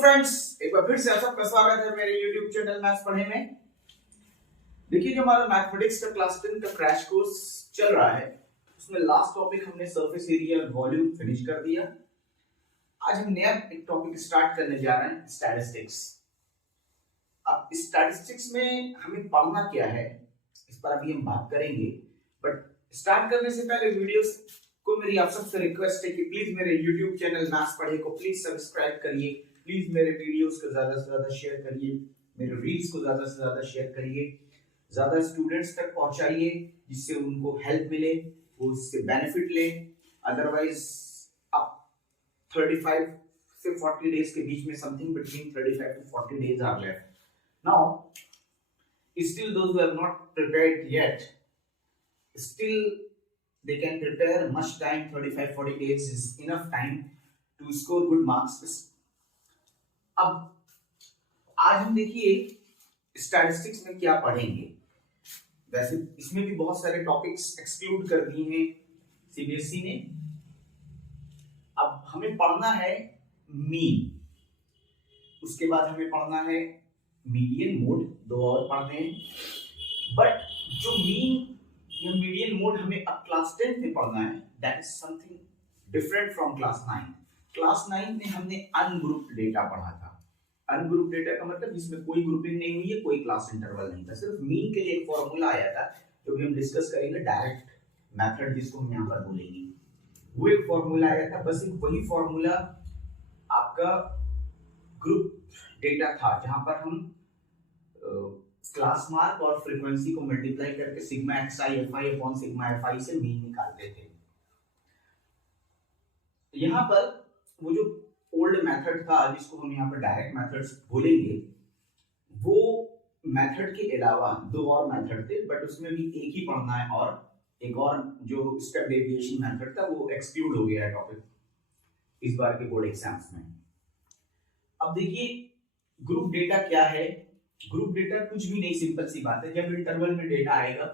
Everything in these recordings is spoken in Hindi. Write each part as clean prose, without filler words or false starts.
फ्रेंड्स, एक बार फिर से आप सबका स्वागत है मेरे YouTube चैनल मैथ्स पढ़े में। देखिए, जो हमारा मैथमेटिक्स का क्लास 10 का क्रैश कोर्स चल रहा है, उसमें लास्ट टॉपिक हमने सरफेस एरिया और वॉल्यूम फिनिश कर दिया। आज हम नया एक टॉपिक स्टार्ट करने जा रहे हैं, स्टैटिस्टिक्स। अब स्टैटिस्टिक्स में हमें पढ़ना क्या है, इस पर अभी हम बात करेंगे। बट स्टार्ट करने से पहले वीडियोस को मेरी आप सबसे रिक्वेस्ट है कि प्लीज मेरे YouTube चैनल मैथ्स पढ़े को प्लीज सब्सक्राइब करिए। प्लीज मेरे वीडियोस को ज्यादा से ज्यादा शेयर करिए, मेरे रील्स को ज्यादा से ज्यादा शेयर करिए, ज्यादा स्टूडेंट्स तक पहुंचाइए जिससे उनको हेल्प मिले, वो इससे बेनिफिट ले। अदरवाइज अब 35 से 40 डेज के बीच में something between 35 to 40 days are left. Now, still those who have not prepared yet, still they can prepare much time. 35-40 days is enough time to score good marks. अब आज हम देखिए स्टैटिस्टिक्स में क्या पढ़ेंगे। वैसे इसमें भी बहुत सारे टॉपिक्स एक्सक्लूड कर दिए हैं सीबीएसई ने। अब हमें पढ़ना है मीन, उसके बाद हमें पढ़ना है मीडियन मोड, दो और पढ़ने हैं। बट जो मीन या मीडियन मोड हमें अब क्लास 10 में पढ़ना है, that is something different from class 9। Class 9 में हमने अनग्रुप्ड डेटा पढ़ा था। अनग्रुप्ड डेटा का मतलब जिसमें कोई ग्रुपिंग नहीं हुई है, कोई क्लास इंटरवल नहीं था, सिर्फ मीन के लिए एक फॉर्मूला आया था जो भी हम डिस्कस करेंगे, डायरेक्ट मेथड जिसको हम यहाँ पर बोलेंगे। वो एक फॉर्मूला आया था, बस एक वही फॉर्मूला आपका ग्रुप डेटा था जहां पर हम क्लास मार्क और फ्रीक्वेंसी को मल्टीप्लाई करके sigma xi fi upon sigma fi से मीन निकालते थे। यहाँ पर वो जो ओल्ड मेथड था जिसको हम यहाँ पर डायरेक्ट मेथड्स बोलेंगे, वो मेथड के अलावा दो और मेथड थे, बट उसमें भी एक ही पढ़ना है और एक और जो स्टेप डेविएशन मेथड था वो एक्सक्लूड हो गया है टॉपिक इस बार के बोर्ड एग्जाम्स में। अब देखिए ग्रुप डेटा क्या है। ग्रुप डेटा कुछ भी नहीं, सिंपल सी बात है, जब इंटरवल में डेटा आएगा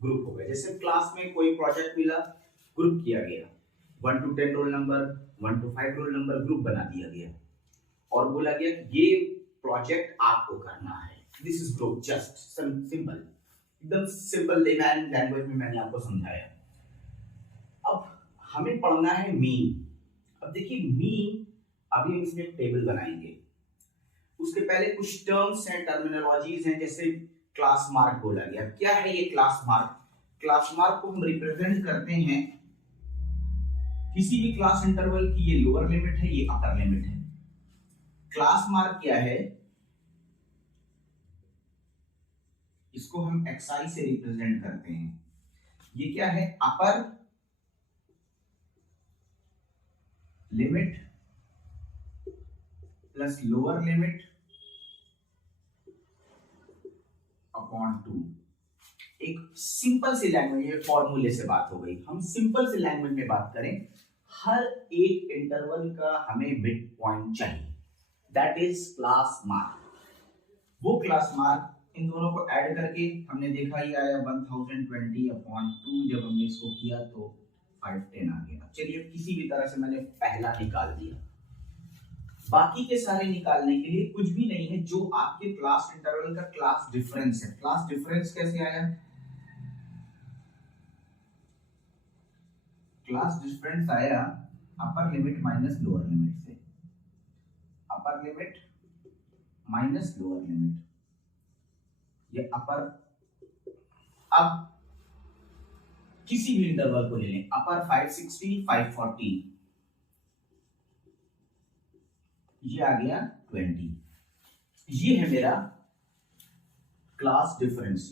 ग्रुप होगा। जैसे क्लास में कोई प्रोजेक्ट मिला, ग्रुप किया गया, 1 to 10 roll number, 1 to 5 roll number group बना दिया गया और बोला गया ये प्रोजेक्ट आपको करना है। This is group, just simple, एकदम सिंपल लैंग्वेज में मैंने आपको समझाया। अब हमें पढ़ना है मीन। अब देखिए मीन, अभी हम इसमें एक टेबल बनाएंगे। उसके पहले कुछ टर्म्स हैं, टर्मिनोलॉजीज हैं, जैसे क्लास मार्क बोला गया। क्या है ये क्लास मार्क? क्लास मार्क को हम रिप्रेजेंट करते हैं किसी भी क्लास इंटरवल की, ये लोअर लिमिट है, ये अपर लिमिट है। क्लास मार्क क्या है? इसको हम xi से रिप्रेजेंट करते हैं। ये क्या है? Upper limit plus lower limit upon 2। एक सिंपल सी लैंग्वेज में फॉर्मूले से बात हो गई। हम सिंपल सी लैंग्वेज में बात करें, हर एक इंटरवल का हमें मिड पॉइंट चाहिए, दैट इज क्लास मार्क। वो क्लास मार्क इन दोनों को ऐड करके हमने देखा ये आया 1020 अपॉन 2। जब हमने इसको किया तो 510 आ गया। चलिए किसी भी तरह से मैंने पहला निकाल दिया। बाकी के सारे निकालने के लिए कुछ भी नहीं है, जो आपके क्लास इंटरवल का क्लास डिफरेंस है। क्लास डिफरेंस कैसे आया? क्लास डिफरेंस आया upper limit minus lower limit से। Upper limit minus lower limit, ये अपर। अब किसी भी इंटरवल को ले लें, अपर 560, 540, ये आ गया 20। ये है मेरा क्लास डिफरेंस।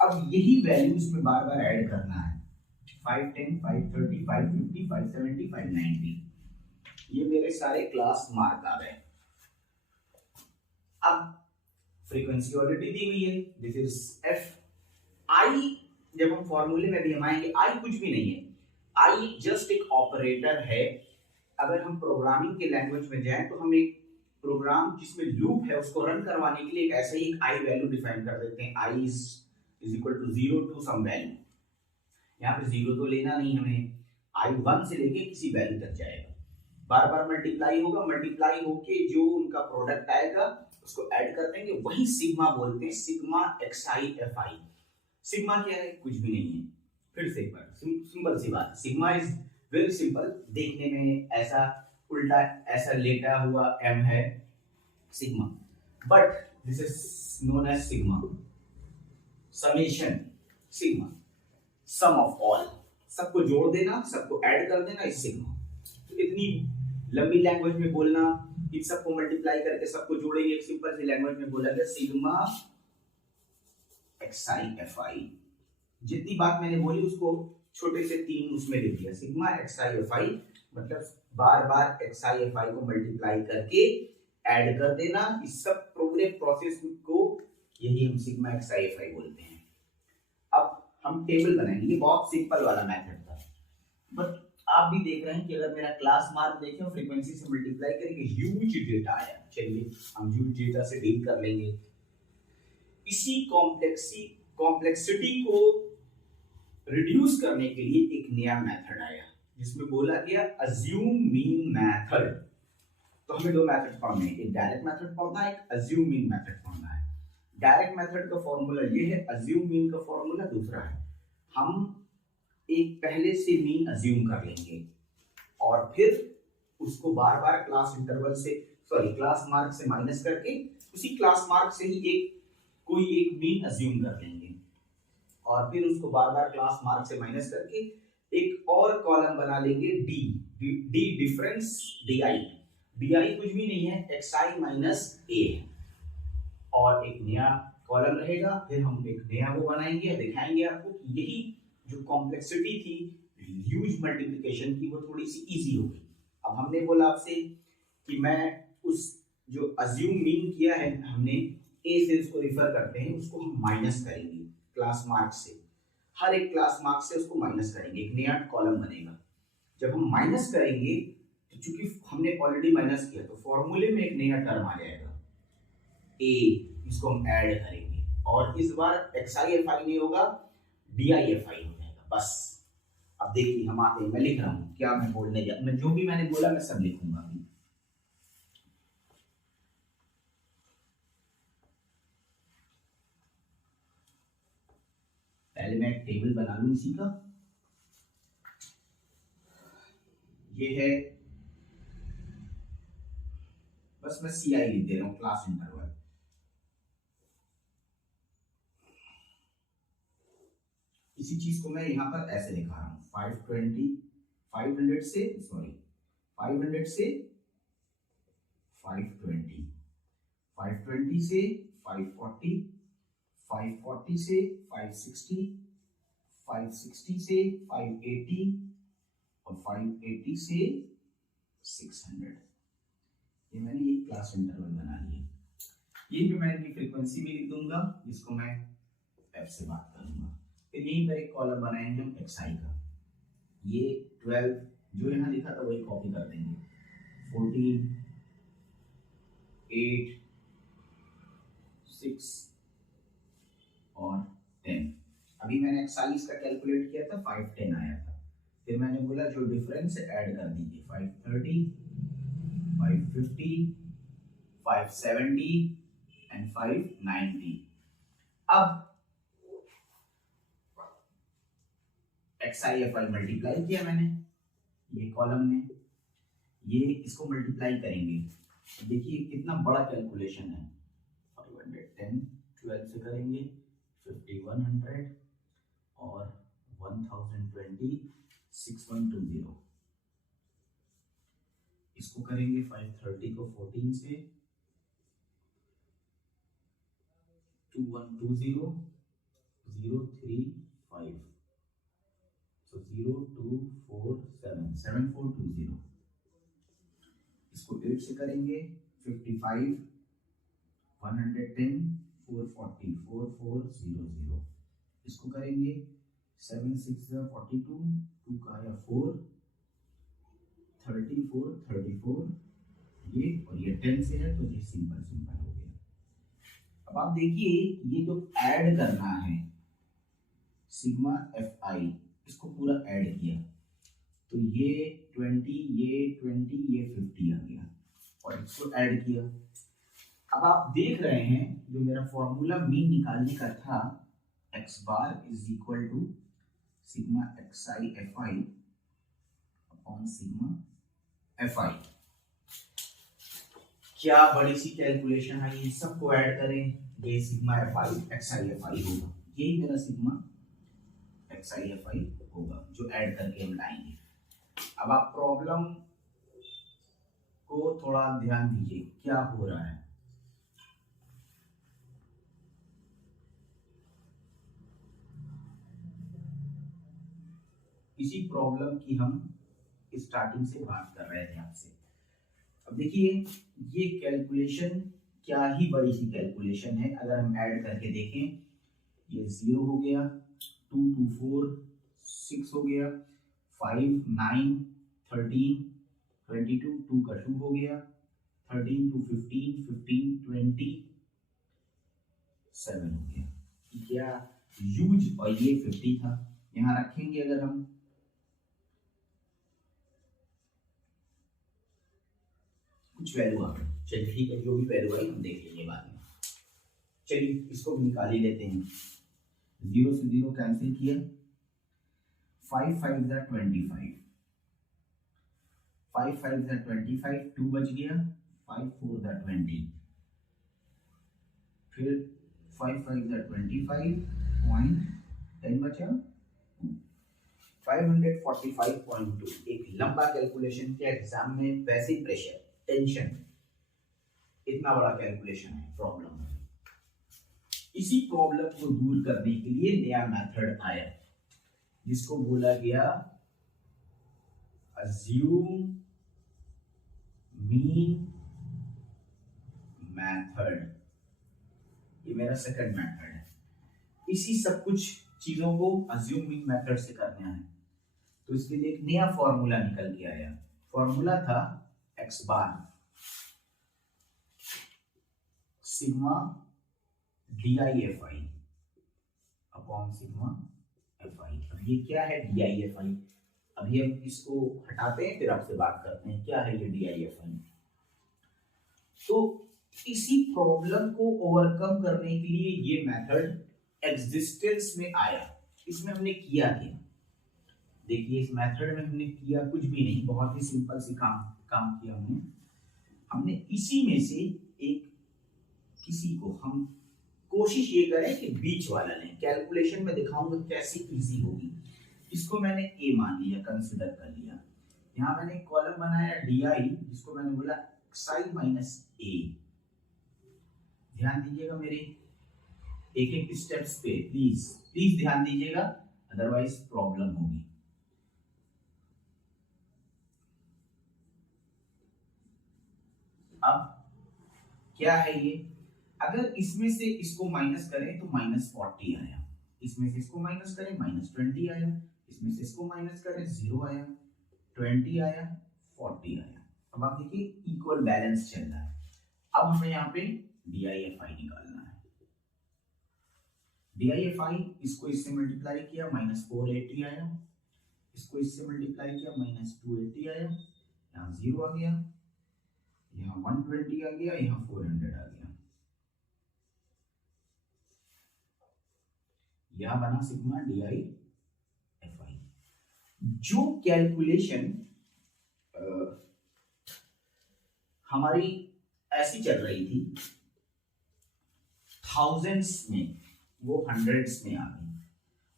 अब यही वैल्यूज में बार बार ऐड करना है। 510, 530, 550, 570, 590, ये मेरे सारे क्लास मार्क आ गए। अब फ्रीक्वेंसी ऑलरेडी दी हुई है, दिस इज f। i जब हम फॉर्मूले में भी हम आएंगे, i कुछ भी नहीं है, i जस्ट एक ऑपरेटर है। अगर हम प्रोग्रामिंग के लैंग्वेज में जाएं तो हम एक प्रोग्राम जिसमें लूप है उसको रन करवाने के लिए एक ऐसे ही i वैल्यू डिफाइन कर देते हैं, i is equal to 0 to some value। यहाँ पे 0 तो लेना नहीं हमें, i 1 से लेके किसी वैल्यू तक जाएगा। बार बार मल्टीप्लाई होगा, मल्टीप्लाई होके जो उनका प्रोडक्ट आएगा उसको ऐड कर देंगे, वही सिग्मा बोलते हैं, sigma XI F I. Sigma क्या है? कुछ भी नहीं है। फिर से एक बार सिंपल सी बात, सिग्मा इज वेरी सिंपल, देखने में ऐसा उल्टा ऐसा लेटा हुआ एम है सिग्मा, but this is known as sigma summation, sigma sum of all, सबको जोड़ देना, सबको ऐड कर देना इस सिग्मा। तो इतनी लंबी लैंग्वेज में बोलना, इन सबको मल्टीप्लाई करके सबको जोड़ेंगे, एक सिंपल सी लैंग्वेज में बोला गया सिग्मा एक्सआई एफ आई। जितनी बात मैंने बोली उसको छोटे से 3 उसमें लिख दिया, सिग्मा एक्सआई एफ आई मतलब बार बार एक्सआई एफ आई को मल्टीप्लाई करके ऐड कर देना, इस सब पूरे प्रोसेस को यही हम सिग्मा एक्सआई एफ आई बोलते हैं। अब हम टेबल बनाएंगे, ये बहुत सिंपल वाला मेथड था, बट आप भी देख रहे हैं कि अगर मेरा क्लास मार्क देखें और फ्रीक्वेंसी से मल्टीप्लाई करेंगे, ह्यूज डेटा आया। चलिए हम ह्यूज डेटा से डील कर लेंगे। इसी कॉम्प्लेक्सिटी को रिड्यूस करने के लिए एक नया मेथड आया जिसमें बोला गया अज्यूम मीन मेथड। तो हमें 2 मेथड पढ़ने हैं, एक डायरेक्ट मेथड पढ़ना है, एक अज्यूम मीन मेथड पढ़ना है। डायरेक्ट मेथड का फॉर्मूला ये है, अज्यूम मीन का फॉर्मूला दूसरा है। हम एक पहले से मीन अज्यूम कर लेंगे और फिर उसको बार बार क्लास इंटरवल से क्लास मार्क से माइनस करके उसी क्लास मार्क से ही कोई एक मीन अज्यूम कर लेंगे और फिर उसको बार बार क्लास मार्क से माइनस करके एक और कॉलम बना लेंगे डी डिफरेंस डी आई कुछ भी नहीं है, xi माइनस ए, और एक नया कॉलम रहेगा। फिर हम एक नया वो बनाएंगे, दिखाएंगे आपको कि यही जो कॉम्प्लेक्सिटी थी ह्यूज मल्टीप्लिकेशन की, वो थोड़ी सी इजी हो गई। अब हमने बोला आपसे कि मैं उस जो अज्यूम मीन किया है हमने, ए से उसको रिफर करते हैं, उसको हम माइनस करेंगे क्लास मार्क से, हर एक क्लास मार्क से उसको माइनस करेंगे, एक नया कॉलम बनेगा। जब हम माइनस करेंगे तो चूंकि हमने ऑलरेडी माइनस किया तो फॉर्मूले में एक नया टर्म आ जाएगा ए, इसको हम ऐड करेंगे और इस बार एक्सआई एफ आई नहीं होगा, डी आई एफ आई हो जाएगा। बस अब देखिए हम आते हैं, मैं लिख रहा हूं क्या मैं बोलने जा, मैं जो भी मैंने बोला मैं सब लिखूंगा अभी। पहले मैं एक टेबल बना लूं इसी का, ये है, बस मैं सी आई लिख दे रहा हूं, क्लास इंटरवल। इसी चीज को मैं यहाँ पर ऐसे लिखा रहा हूं, 500 से 520 से 540, 540 से 540, 540 से 560, 560 से 580 और 580 से 600। ये मैंने एक क्लास इंटरवल बना लिया। यही पे मैं इनकी फ्रीक्वेंसी भी लिख दूंगा, जिसको मैं एफ से बात करूंगा। फिर यहीं पर एक कॉलम बनाएंगे हम एक्सआई का, ये 12 जो यहाँ लिखा था वही कॉपी कर देंगे, 14, 8, 6 और 10। अभी मैंने एक्साइज का कैलकुलेट किया था, 510 आया था। फिर मैंने बोला जो डिफरेंस है ऐड कर दीजिए, 530, 550, 570 एंड 590। अब XIFI मल्टीप्लाई किया मैंने, ये कॉलम ने, ये इसको मल्टीप्लाई करेंगे, देखिए कितना बड़ा कैलकुलेशन है। 510 12 से करेंगे 5100 और 1020 6120, इसको करेंगे 530 को 14 से 2120 035, so 0247 7420, इसको 8 से करेंगे 55 110 440 4400, इसको करेंगे 7 6 42 2 का आया 4 34 34, ये और ये 10 से है तो ये सिंपल सिंपल हो गया। अब आप देखिए ये जो ऐड करना है सिग्मा एफ आई, इसको पूरा ऐड किया, तो ये 20, ये 20, ये 50 आ गया और इसको ऐड किया। अब आप देख रहे हैं जो मेरा फॉर्मूला मीन निकालने का था, x bar is equal to sigma x i f i upon sigma f i. क्या बड़ी सी कैलकुलेशन है, ये सबको ऐड करें, ये sigma f I x i f आई होगा, यही मेरा सिग्मा एक्स आई एफ आई होगा जो ऐड करके हम लाएंगे। अब आप प्रॉब्लम को थोड़ा ध्यान दीजिए क्या हो रहा है। इसी प्रॉब्लम की हम स्टार्टिंग से बात कर रहे थे आपसे। अब देखिए ये कैलकुलेशन क्या ही बड़ी सी कैलकुलेशन है। अगर हम ऐड करके देखें, ये 0 हो गया, 2 2 4 6 हो गया, 5 9 13 22 2 का 2 हो गया, 13 2 15 15 20 7 हो गया। क्या यूज, और ये 50 था, यहाँ रखेंगे अगर हम, कुछ वैल्यू आ गई, चलिए ठीक है, जो भी वैल्यू आई हम देख लेंगे बाद में। चलिए इसको भी निकाल ही लेते हैं। 0 से 0 कैंसिल किया, 5 5 जा 25, 5 5 जा 25, 2 बच गया, 5 4 जा 20, फिर 5 5 जा 25 पॉइंट 10 बचा 545.2। एक लंबा कैलकुलेशन के एग्जाम में वैसे ही प्रेशर टेंशन, इतना बड़ा कैलकुलेशन है प्रॉब्लम में। इसी प्रॉब्लम को दूर करने के लिए नया मेथड आया जिसको बोला गया अज्यूम मीन मेथड। ये मेरा सेकंड मेथड है। इसी सब कुछ चीजों को अज्यूम मीन मेथड से करना है, तो इसके लिए एक नया फॉर्मूला निकल के आया। फॉर्मूला था x bar sigma D I f i upon sigma f आई। अब ये क्या है डी आई एफ आई? अभी हम इसको हटाते हैं फिर आपसे बात करते हैं क्या है ये डी आई एफ आई। तो इसी प्रॉब्लम को ओवरकम करने के लिए ये मेथड एग्जिस्टेंस में आया। इसमें हमने किया क्या, देखिए इस मेथड में हमने किया कुछ भी नहीं, बहुत ही सिंपल सी काम किया हमने इसी में से एक किसी को हम कोशिश ये करें कि बीच वाला लें। कैलकुलेशन में दिखाऊंगा कैसे इजी होगी। इसको मैंने ए मान लिया, कंसिडर कर लिया। यहाँ मैंने कॉलम बनाया डी आई, जिसको मैंने बोला xi माइनस ए। ध्यान दीजिएगा मेरे एक एक स्टेप्स पे, प्लीज ध्यान दीजिएगा, अदरवाइज प्रॉब्लम होगी। अब क्या है ये, अगर इसमें से इसको माइनस करें तो -40 आया, इसमें से इसको माइनस करें -20 आया, इसमें से इसको माइनस करें 0 आया, 20 आया, 40 आया। अब आप देखिए इक्वल बैलेंस चल रहा है। अब हमें यहाँ पे DIFI निकालना है। DIFI इसको इससे मल्टीप्लाई किया -480 आया, इसको इससे मल्टीप्लाई किया -280 आया, यहाँ 0 आ गया, यहाँ 120 आ गया, यहाँ 400 आ गया। यह बना सिग्मा DIFI। जो कैलकुलेशन हमारी ऐसी चल रही थी थाउजेंड्स में, वो हंड्रेड्स में आ गई।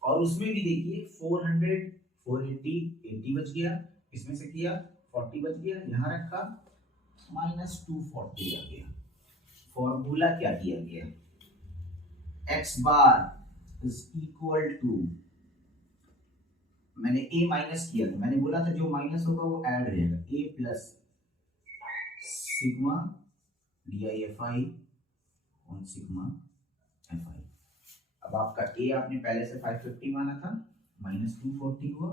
और उसमें भी देखिए 400, 480, 80 बच गया, इसमें से किया 40 बच गया, यहाँ रखा -240 आ गया। फॉर्मूला क्या दिया गया, x bar is equal to, मैंने a माइनस किया था, मैंने बोला था जो माइनस होगा वो ऐड रहेगा, a plus sigma DIFI on sigma FI। अब आपका a आपने पहले से 550 माना था, -240 हुआ,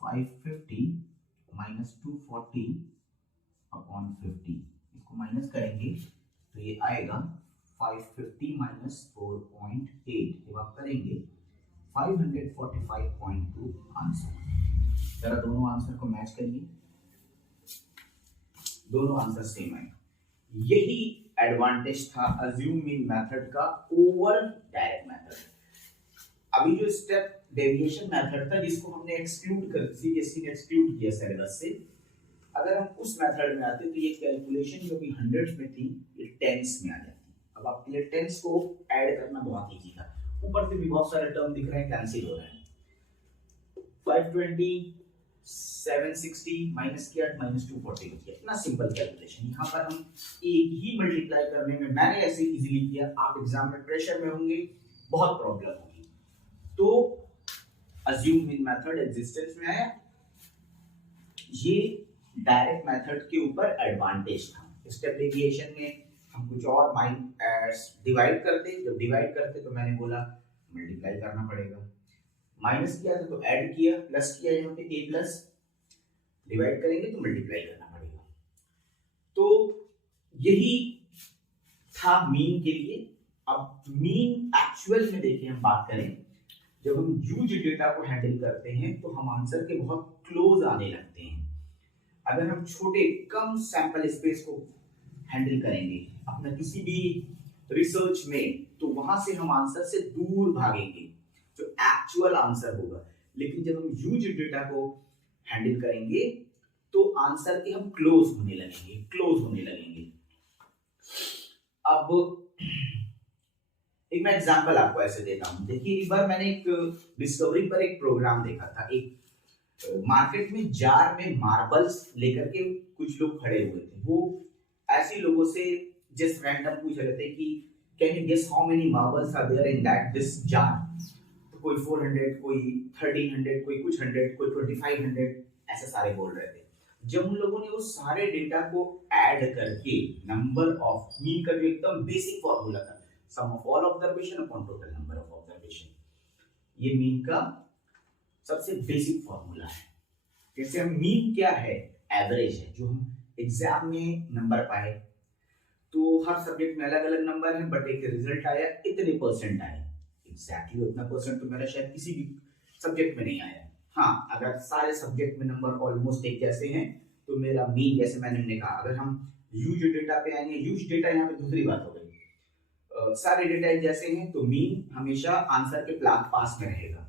550 -240 अपॉन 50, इसको माइनस करेंगे तो ये आएगा 550 -4.8। जब आप करेंगे 545.2 आंसर। जरा दोनों आंसर को मैच करिए, दोनों आंसर सेम आए। यही एडवांटेज था अज्यूम मीन मेथड का ओवर डायरेक्ट मेथड। अभी जो स्टेप डेविएशन मेथड था जिसको हमने एक्सक्लूड कर सीबीएसई ने एक्सक्लूड किया सिलेबस से, अगर हम उस मेथड में आते तो ये कैलकुलेशन जो भी हंड्रेड्स में थी ये टेंस में आ जाती। अब आपके लिए टेंस को ऐड करना बहुत इजी था, ऊपर से भी बहुत सारे टर्म दिख रहे हैं कैंसिल हो रहे हैं। 520 760 माइनस किया माइनस 240 किया, इतना सिंपल कैलकुलेशन। यहाँ पर हम एक ही मल्टीप्लाई करने में मैंने ऐसे इजीली किया, आप एग्जाम में प्रेशर में होंगे बहुत प्रॉब्लम होगी। तो अज्यूम मीन मेथड एग्जिस्टेंस में आया, ये डायरेक्ट मेथड के ऊपर एडवांटेज था। स्टेप डेविएशन में हम कुछ और डिवाइड करते, जब डिवाइड करते तो मैंने बोला मल्टीप्लाई करना पड़ेगा, माइनस किया था तो ऐड किया, प्लस किया यहाँ पे a प्लस, डिवाइड करेंगे तो मल्टीप्लाई करना पड़ेगा। तो यही था मीन के लिए। अब मीन एक्चुअल में देखिए, हम बात करें जब हम ह्यूज डेटा को हैंडल करते हैं तो हम आंसर के बहुत क्लोज आने लगते हैं। अगर हम छोटे कम सैंपल स्पेस को हैंडल करेंगे अपना किसी भी रिसर्च में, तो वहां से हम आंसर से दूर भागेंगे जो एक्चुअल आंसर होगा। लेकिन जब हम ह्यूज डेटा को हैंडल करेंगे तो आंसर के हम क्लोज होने लगेंगे। अब एक मैं एग्जांपल आपको ऐसे देता हूं। देखिए, एक बार मैंने एक डिस्कवरी पर एक प्रोग्राम देखा था। एक मार्केट में जार में मार्बल्स लेकर के कुछ लोग खड़े हुए थे। वो ऐसे लोगों से जस्ट रैंडम पूछ रहे थे कि can you guess how many marbles are there in that this jar. तो कोई 400, कोई 1300, कोई कुछ 100, कोई 2500, ऐसे सारे बोल रहे थे। जब उन लोगों ने वो सारे डेटा को ऐड करके नंबर ऑफ मीन का जो एकदम बेसिक फॉर्मूला था, sum of all observation upon total number of observation, ये मीन का सबसे बेसिक फॉर्मूला है। जैसे हम मीन क्या है, एवरेज है, जो हम एग्जाम में नंबर पाए तो हर सब्जेक्ट में अलग अलग नंबर है, बट एक रिजल्ट आया इतने परसेंट आए, एग्जैक्टली उतना परसेंट तो मेरा शायद किसी भी सब्जेक्ट में नहीं आया। हाँ, अगर सारे सब्जेक्ट में नंबर ऑलमोस्ट एक जैसे हैं तो मेरा मीन, जैसे मैंने कहा, अगर हम ह्यूज डेटा पे आएंगे, ह्यूज डेटा यहाँ पे दूसरी बात हो गई, सारे डेटा एक जैसे हैं तो मीन हमेशा आंसर के पास में रहेगा।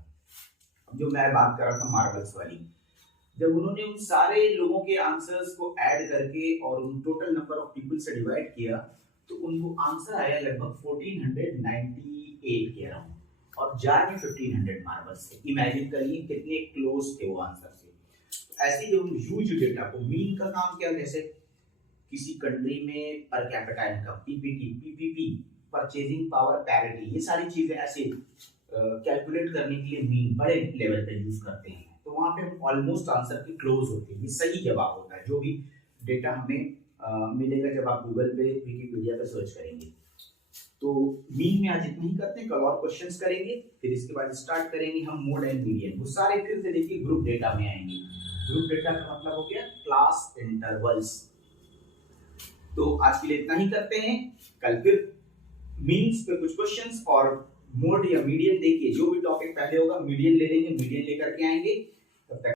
अब जो मैं बात कर रहा था मार्बल्स वाली, जब उन्होंने उन सारे लोगों के आंसर्स को ऐड करके और उन टोटल नंबर ऑफ पीपल से डिवाइड किया तो उनको आंसर आया लगभग 1498 के अराउंड, और जार में 1500 मार्बल्स थे। इमेजिन करिए कितने क्लोज थे वो आंसर से। तो ऐसे जब हम ह्यूज डेटा को, मीन का काम क्या, जैसे किसी कंट्री में per capita income, PPT, PPP, purchasing power parity, ये सारी चीजें ऐसे कैलकुलेट करने के लिए मीन बड़े लेवल पे यूज करते हैं। तो वहां पे हम ऑलमोस्ट आंसर के क्लोज होते हैं, ये सही जवाब होता है जो भी डेटा हमें मिलेगा जब आप गूगल पे, विकिपीडिया पे सर्च करेंगे। तो मीन में आज इतना ही करते हैं, कल और क्वेश्चंस करेंगे, फिर इसके बाद स्टार्ट करेंगे हम मोड एंड मीडियन। वो सारे फिर से देखिए ग्रुप डेटा में आएंगे। ग्रुप डेटा का मतलब हो गया क्लास इंटरवल्स। तो आज के लिए इतना ही करते हैं, कल फिर मीन्स पे कुछ क्वेश्चंस और मोड या मीडियन, देखिए जो भी टॉपिक पहले होगा मीडियन ले लेंगे, मीडियन लेकर के आएंगे। तब तक